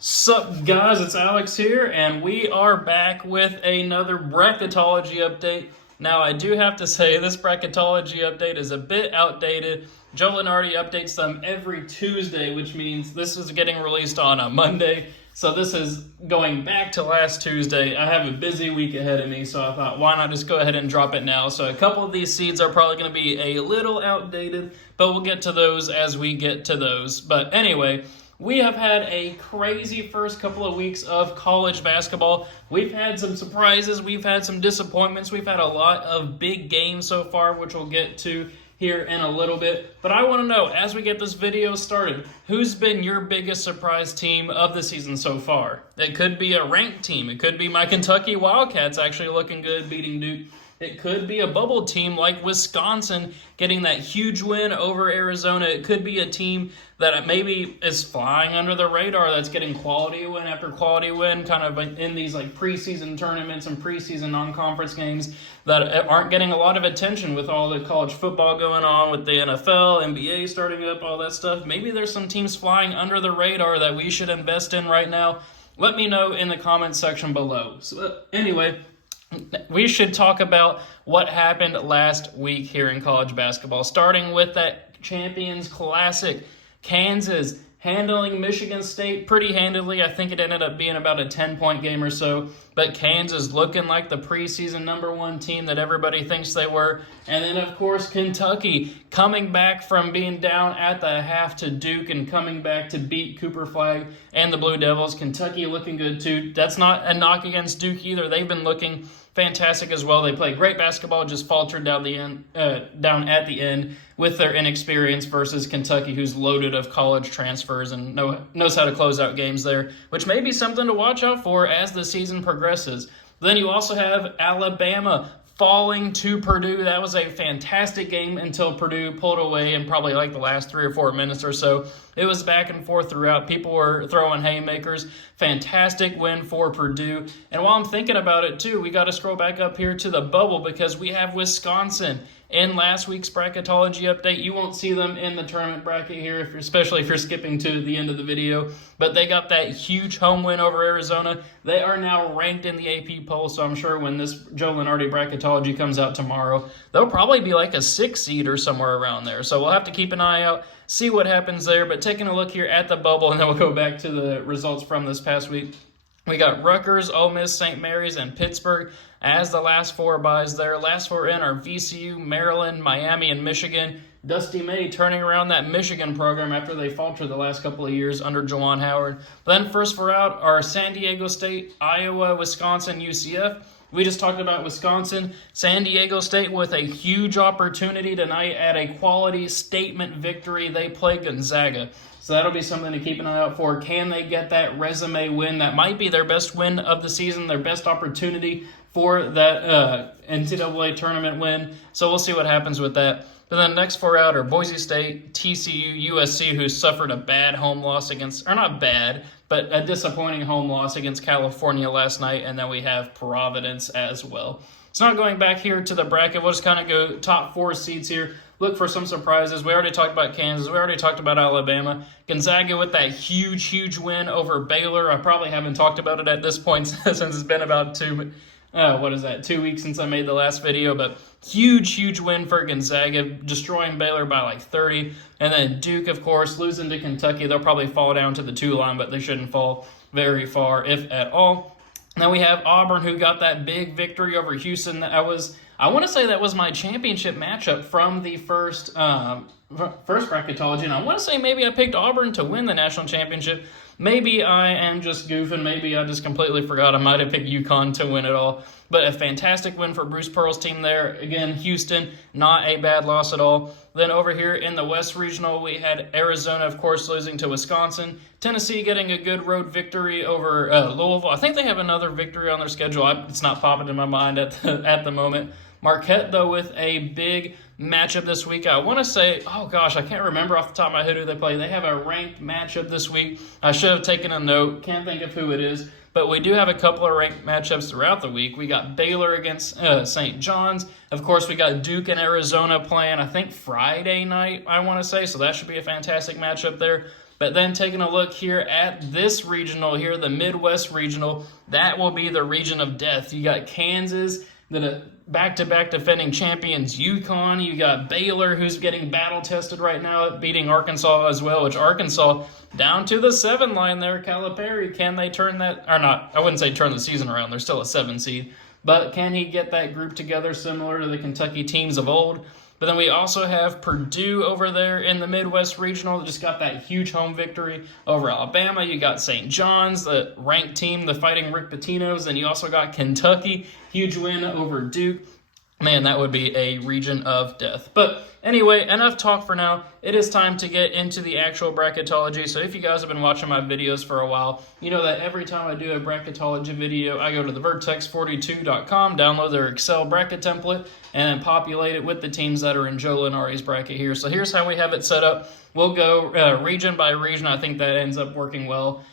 Sup guys, it's Alex here, and we are back with another Bracketology update. Now, I do have to say, this Bracketology update is a bit outdated. Joe Lunardi updates them every Tuesday, which means this is getting released on a Monday. So this is going back to last Tuesday. I have a busy week ahead of me, so I thought, why not just go ahead and drop it now? So a couple of these seeds are probably going to be a little outdated, but we'll get to those as we get to those. But anyway, we have had a crazy first couple of weeks of college basketball. We've had some surprises, we've had some disappointments, we've had a lot of big games so far, which we'll get to here in a little bit. But I want to know, as we get this video started, who's been your biggest surprise team of the season so far? It could be a ranked team. It could be my Kentucky Wildcats actually looking good, beating Duke. It could be a bubble team like Wisconsin getting that huge win over Arizona. It could be a team that maybe is flying under the radar that's getting quality win after quality win, kind of in these like preseason tournaments and preseason non-conference games that aren't getting a lot of attention with all the college football going on, with the NFL, NBA starting up, all that stuff. Maybe there's some teams flying under the radar that we should invest in right now. Let me know in the comments section below. So anyway, we should talk about what happened last week here in college basketball, starting with that Champions Classic. Kansas handling Michigan State pretty handily. I think it ended up being about a 10-point game or so, but Kansas looking like the preseason #1 team that everybody thinks they were. And then, of course, Kentucky coming back from being down at the half to Duke and coming back to beat Cooper Flag and the Blue Devils. Kentucky looking good, too. That's not a knock against Duke either. They've been looking fantastic as well. They play great basketball, just faltered down at the end with their inexperience versus Kentucky, who's loaded of college transfers and knows how to close out games there, which may be something to watch out for as the season progresses. Then you also have Alabama falling to Purdue. That was a fantastic game until Purdue pulled away in probably like the last 3 or 4 minutes or so. It was back and forth throughout. People were throwing haymakers. Fantastic win for Purdue. And while I'm thinking about it too, we got to scroll back up here to the bubble because we have Wisconsin in last week's Bracketology update. You won't see them in the tournament bracket here, especially if you're skipping to the end of the video. But they got that huge home win over Arizona. They are now ranked in the AP poll, so I'm sure when this Joe Lunardi Bracketology comes out tomorrow, they'll probably be like a 6 seed or somewhere around there. So we'll have to keep an eye out, see what happens there. But taking a look here at the bubble, and then we'll go back to the results from this past week. We got Rutgers, Ole Miss, St. Mary's, and Pittsburgh as the last 4 byes there. Last 4 in are VCU, Maryland, Miami, and Michigan. Dusty May turning around that Michigan program after they faltered the last couple of years under Juwan Howard. Then first 4 out are San Diego State, Iowa, Wisconsin, UCF. We just talked about Wisconsin. San Diego State with a huge opportunity tonight at a quality statement victory. They play Gonzaga. So that'll be something to keep an eye out for. Can they get that resume win? That might be their best win of the season, their best opportunity for that NCAA tournament win. So we'll see what happens with that. But then the next 4 out are Boise State, TCU, USC, who suffered a bad home loss against, or not bad, but a disappointing home loss against California last night. And then we have Providence as well. So now going back here to the bracket, we'll just kind of go top 4 seeds here. Look for some surprises. We already talked about Kansas. We already talked about Alabama. Gonzaga with that huge win over Baylor. I probably haven't talked about it at this point since it's been about 2 weeks since I made the last video. But huge win for Gonzaga, destroying Baylor by like 30. And then Duke, of course, losing to Kentucky. They'll probably fall down to the 2 line, but they shouldn't fall very far, if at all. Then we have Auburn, who got that big victory over Houston. I want to say that was my championship matchup from the first Bracketology, and I want to say maybe I picked Auburn to win the national championship. Maybe I am just goofing. Maybe I just completely forgot. I might have picked UConn to win it all. But a fantastic win for Bruce Pearl's team there. Again, Houston, not a bad loss at all. Then over here in the West Regional, we had Arizona, of course, losing to Wisconsin. Tennessee getting a good road victory over Louisville. I think they have another victory on their schedule. It's not popping in my mind at the moment. Marquette, though, with a big matchup this week. I want to say, oh gosh, I can't remember off the top of my head who they play. They have a ranked matchup this week. I should have taken a note. Can't think of who it is. But we do have a couple of ranked matchups throughout the week. We got Baylor against St. John's. Of course, we got Duke and Arizona playing, I think, Friday night, I want to say. So that should be a fantastic matchup there. But then taking a look here at this regional here, the Midwest regional, that will be the region of death. You got Kansas, the back-to-back defending champions UConn. You got Baylor, who's getting battle-tested right now, beating Arkansas as well, which Arkansas down to the 7 line there. Calipari, can they turn that, or not, I wouldn't say turn the season around. They're still a 7 seed. But can he get that group together similar to the Kentucky teams of old? But then we also have Purdue over there in the Midwest Regional. Just got that huge home victory over Alabama. You got St. John's, the ranked team, the Fighting Rick Pitino's. And you also got Kentucky, huge win over Duke. Man, that would be a region of death. But anyway, enough talk for now. It is time to get into the actual bracketology. So if you guys have been watching my videos for a while, you know that every time I do a bracketology video, I go to the vertex42.com, download their Excel bracket template, and populate it with the teams that are in Joe Lunardi's bracket here. So here's how we have it set up. We'll go region by region. I think that ends up working well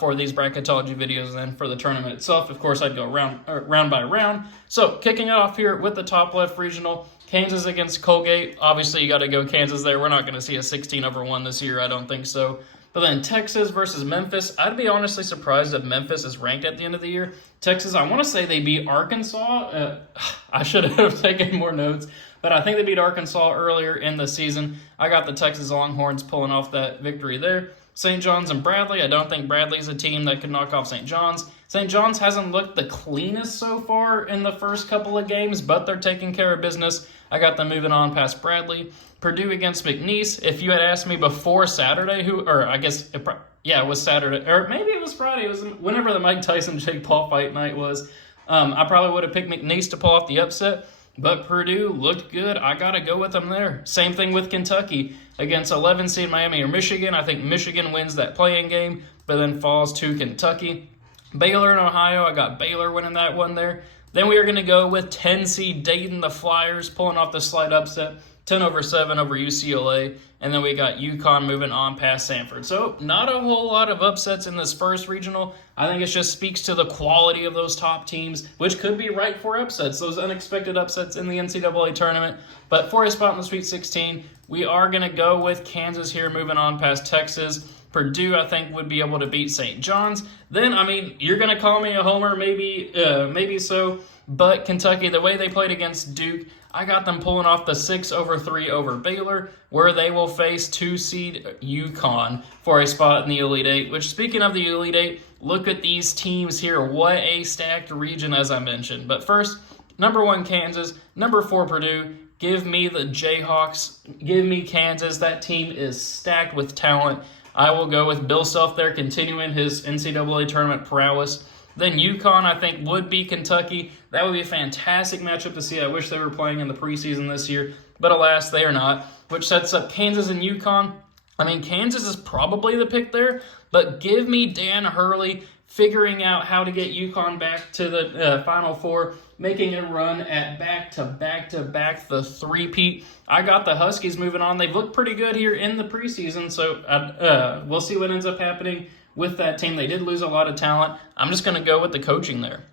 for these bracketology videos, and then for the tournament itself, of course, I'd go round by round. So kicking it off here with the top left regional, Kansas against Colgate. Obviously, you got to go Kansas there. We're not going to see a 16-1 this year. I don't think so. But then Texas versus Memphis. I'd be honestly surprised if Memphis is ranked at the end of the year. Texas, I want to say they beat Arkansas. I should have taken more notes, but I think they beat Arkansas earlier in the season. I got the Texas Longhorns pulling off that victory there. St. John's and Bradley. I don't think Bradley's a team that could knock off St. John's. St. John's hasn't looked the cleanest so far in the first couple of games, but they're taking care of business. I got them moving on past Bradley. Purdue against McNeese. If you had asked me before Saturday, it was Saturday, or maybe it was Friday. It was whenever the Mike Tyson-Jake Paul fight night was. I probably would have picked McNeese to pull off the upset. But Purdue looked good. I got to go with them there. Same thing with Kentucky against 11 seed Miami or Michigan. I think Michigan wins that play-in game, but then falls to Kentucky. Baylor and Ohio, I got Baylor winning that one there. Then we are going to go with 10 seed Dayton, the Flyers, pulling off the slight upset, 10-7 over UCLA. And then we got UConn moving on past Sanford. So not a whole lot of upsets in this first regional. I think it just speaks to the quality of those top teams, which could be right for upsets, those unexpected upsets in the NCAA tournament. But for a spot in the Sweet 16, we are going to go with Kansas here, moving on past Texas. Purdue, I think, would be able to beat St. John's. Then, you're going to call me a homer, maybe so. But Kentucky, the way they played against Duke, I got them pulling off the 6-3 over Baylor, where they will face 2 seed UConn for a spot in the Elite Eight. Which, speaking of the Elite Eight, look at these teams here. What a stacked region, as I mentioned. But first, number 1 Kansas, number 4 Purdue. Give me the Jayhawks. Give me Kansas. That team is stacked with talent. I will go with Bill Self there, continuing his NCAA tournament prowess. Then UConn, I think, would be Kentucky. That would be a fantastic matchup to see. I wish they were playing in the preseason this year, but alas, they are not, which sets up Kansas and UConn. Kansas is probably the pick there, but give me Dan Hurley figuring out how to get UConn back to the Final Four, making a run at back-to-back the three-peat. I got the Huskies moving on. They've looked pretty good here in the preseason, so we'll see what ends up happening with that team. They did lose a lot of talent. I'm just going to go with the coaching there.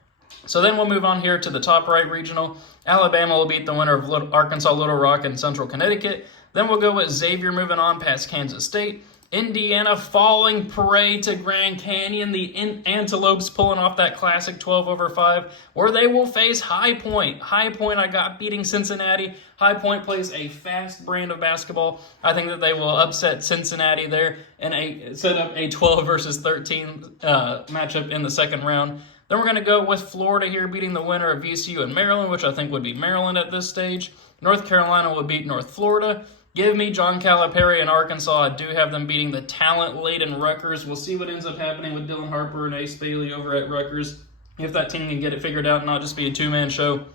So then we'll move on here to the top right regional. Alabama will beat the winner of Arkansas, Little Rock, and Central Connecticut. Then we'll go with Xavier moving on past Kansas State. Indiana falling prey to Grand Canyon. The Antelopes pulling off that classic 12-5, where they will face High Point. High Point I got beating Cincinnati. High Point plays a fast brand of basketball. I think that they will upset Cincinnati there and set up a 12-13 matchup in the second round. Then we're going to go with Florida here beating the winner of VCU and Maryland, which I think would be Maryland at this stage. North Carolina will beat North Florida. Give me John Calipari in Arkansas. I do have them beating the talent-laden Rutgers. We'll see what ends up happening with Dylan Harper and Ace Bailey over at Rutgers, if that team can get it figured out and not just be a two-man show.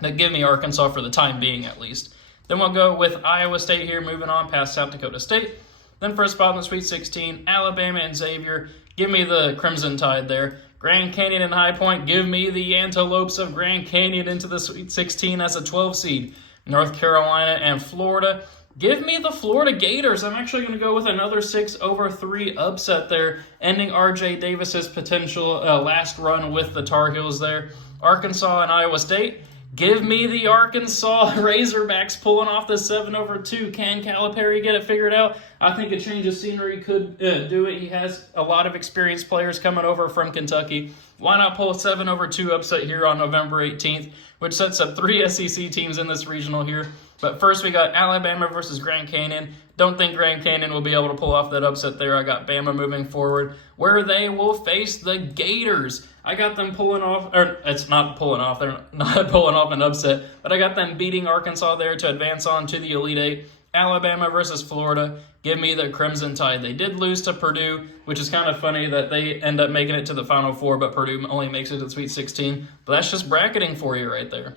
But give me Arkansas for the time being, at least. Then we'll go with Iowa State here, moving on past South Dakota State. Then for a spot in the Sweet 16, Alabama and Xavier. Give me the Crimson Tide there. Grand Canyon and High Point. Give me the Antelopes of Grand Canyon into the Sweet 16 as a 12 seed. North Carolina and Florida. Give me the Florida Gators. I'm actually going to go with another 6-3 upset there, ending R.J. Davis's potential last run with the Tar Heels there. Arkansas and Iowa State. Give me the Arkansas Razorbacks pulling off the 7-2. Can Calipari get it figured out? I think a change of scenery could do it. He has a lot of experienced players coming over from Kentucky. Why not pull a 7-2 upset here on November 18th, which sets up 3 SEC teams in this regional here. But first we got Alabama versus Grand Canyon. Don't think Grand Canyon will be able to pull off that upset there. I got Bama moving forward, where they will face the Gators. I got them pulling off, or it's not pulling off, they're not pulling off an upset, but I got them beating Arkansas there to advance on to the Elite Eight. Alabama versus Florida. Give me the Crimson Tide. They did lose to Purdue, which is kind of funny that they end up making it to the Final Four, but Purdue only makes it to the Sweet 16. But that's just bracketing for you right there.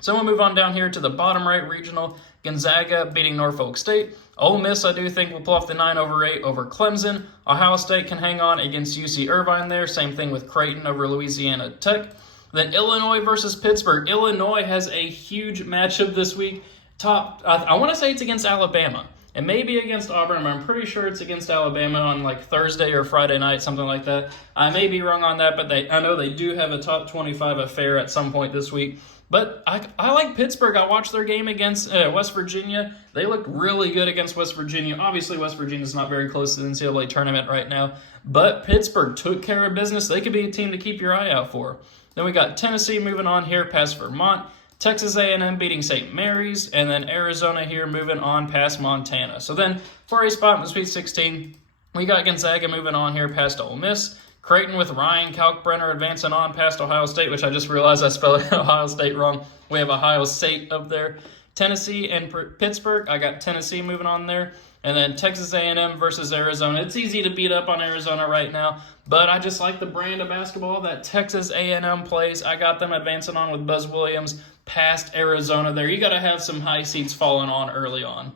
So we'll move on down here to the bottom right regional. Gonzaga beating Norfolk State. Ole Miss, I do think, will pull off the 9-8 over Clemson. Ohio State can hang on against UC Irvine there. Same thing with Creighton over Louisiana Tech. Then Illinois versus Pittsburgh. Illinois has a huge matchup this week. I want to say it's against Alabama. It may be against Auburn, but I'm pretty sure it's against Alabama on like Thursday or Friday night, something like that. I may be wrong on that, but I know they do have a top 25 affair at some point this week. But I like Pittsburgh. I watched their game against West Virginia. They looked really good against West Virginia. Obviously, West Virginia's not very close to the NCAA tournament right now, but Pittsburgh took care of business. They could be a team to keep your eye out for. Then we got Tennessee moving on here past Vermont. Texas A&M beating St. Mary's, and then Arizona here moving on past Montana. So then, for a spot in the Sweet 16, we got Gonzaga moving on here past Ole Miss. Creighton with Ryan Kalkbrenner advancing on past Ohio State, which I just realized I spelled Ohio State wrong. We have Ohio State up there. Tennessee and Pittsburgh, I got Tennessee moving on there. And then Texas A&M versus Arizona. It's easy to beat up on Arizona right now, but I just like the brand of basketball that Texas A&M plays. I got them advancing on with Buzz Williams past Arizona there. You got to have some high seeds falling on early on.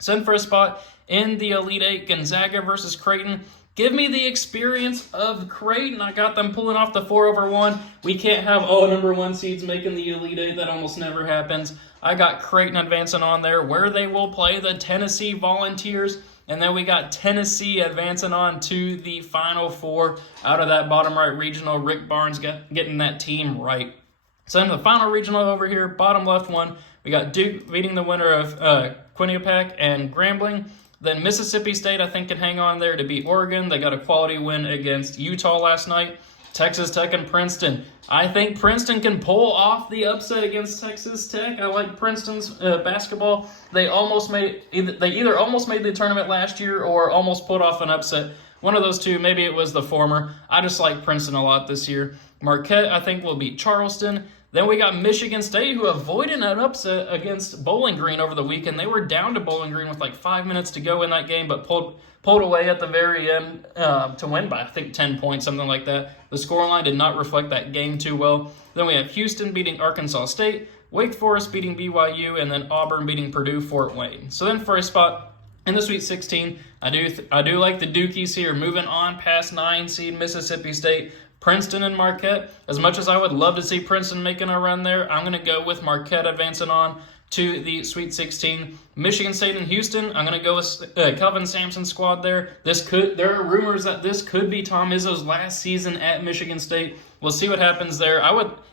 Send for a spot in the Elite Eight, Gonzaga versus Creighton. Give me the experience of Creighton. I got them pulling off the 4-1. We can't have number 1 seeds making the Elite Eight. That almost never happens. I got Creighton advancing on there, where they will play the Tennessee Volunteers. And then we got Tennessee advancing on to the Final Four out of that bottom right regional. Rick Barnes getting that team right. So in the final regional over here, bottom left one, we got Duke beating the winner of Quinnipiac and Grambling. Then Mississippi State, I think, can hang on there to beat Oregon. They got a quality win against Utah last night. Texas Tech and Princeton. I think Princeton can pull off the upset against Texas Tech. I like Princeton's basketball. They either almost made the tournament last year or almost pulled off an upset. One of those two, maybe it was the former. I just like Princeton a lot this year. Marquette, I think, will beat Charleston. Then we got Michigan State, who avoided an upset against Bowling Green over the weekend. They were down to Bowling Green with like 5 minutes to go in that game, but pulled away at the very end to win by, I think, 10 points, something like that. The scoreline did not reflect that game too well. Then we have Houston beating Arkansas State, Wake Forest beating BYU, and then Auburn beating Purdue-Fort Wayne. So then for a spot in the Sweet 16, I do like the Dukies here, moving on past 9 seed Mississippi State. Princeton and Marquette. As much as I would love to see Princeton making a run there, I'm going to go with Marquette advancing on to the Sweet 16. Michigan State and Houston, I'm going to go with Kelvin Sampson's squad there. There are rumors that this could be Tom Izzo's last season at Michigan State. We'll see what happens there.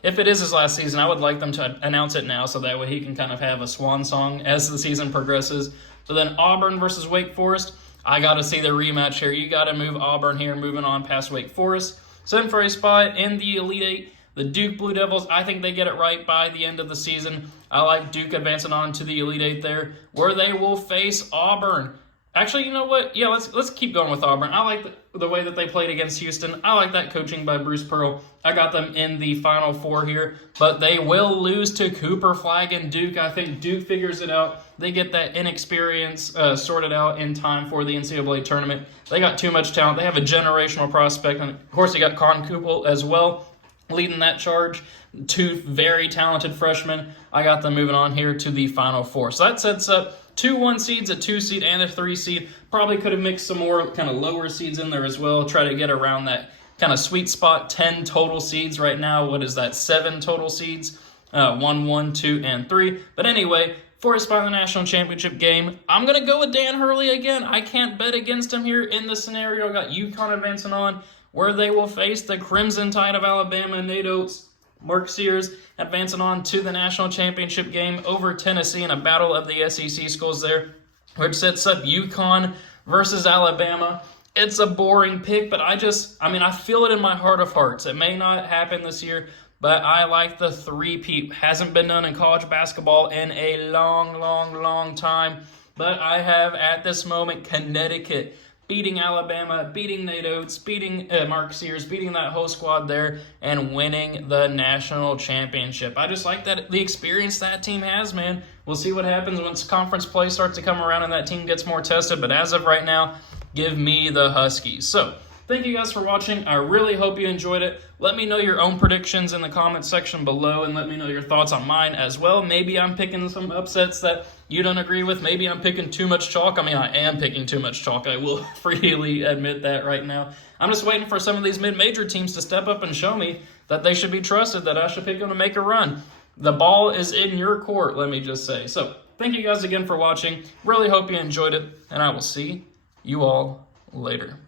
If it is his last season, I would like them to announce it now so that way he can kind of have a swan song as the season progresses. But then Auburn versus Wake Forest, I got to see the rematch here. You got to move Auburn here, moving on past Wake Forest. So then for a spot in the Elite Eight, the Duke Blue Devils, I think they get it right by the end of the season. I like Duke advancing on to the Elite Eight there, where they will face Auburn. Actually, you know what? Yeah, let's keep going with Auburn. I like the way that they played against Houston. I like that coaching by Bruce Pearl. I got them in the Final Four here, but they will lose to Cooper Flag and Duke. I think Duke figures it out. They get that inexperience sorted out in time for the NCAA tournament. They got too much talent. They have a generational prospect, and of course, they got Con Kupel as well, leading that charge. 2 very talented freshmen. I got them moving on here to the Final Four. So that sets up 2 1 seeds, a 2 seed, and a 3 seed. Probably could have mixed some more kind of lower seeds in there as well. Try to get around that kind of sweet spot. 10 total seeds right now. What is that? 7 total seeds. 1, 1, 2, and 3. But anyway, for a spot in the national championship game, I'm going to go with Dan Hurley again. I can't bet against him here in this scenario. I got UConn advancing on, where they will face the Crimson Tide of Alabama. Nate Oates, Mark Sears advancing on to the national championship game over Tennessee in a battle of the SEC schools there, which sets up UConn versus Alabama. It's a boring pick, but I feel it in my heart of hearts. It may not happen this year, but I like the three-peat. Hasn't been done in college basketball in a long time. But I have, at this moment, Connecticut beating Alabama, beating Nate Oates, beating Mark Sears, beating that whole squad there, and winning the national championship. I just like the experience that team has, man. We'll see what happens once conference play starts to come around and that team gets more tested. But as of right now, give me the Huskies. So, thank you guys for watching. I really hope you enjoyed it. Let me know your own predictions in the comment section below, and let me know your thoughts on mine as well. Maybe I'm picking some upsets that you don't agree with. Maybe I'm picking too much chalk. I am picking too much chalk. I will freely admit that right now. I'm just waiting for some of these mid-major teams to step up and show me that they should be trusted, that I should pick them to make a run. The ball is in your court, let me just say. So, thank you guys again for watching. Really hope you enjoyed it, and I will see you all later.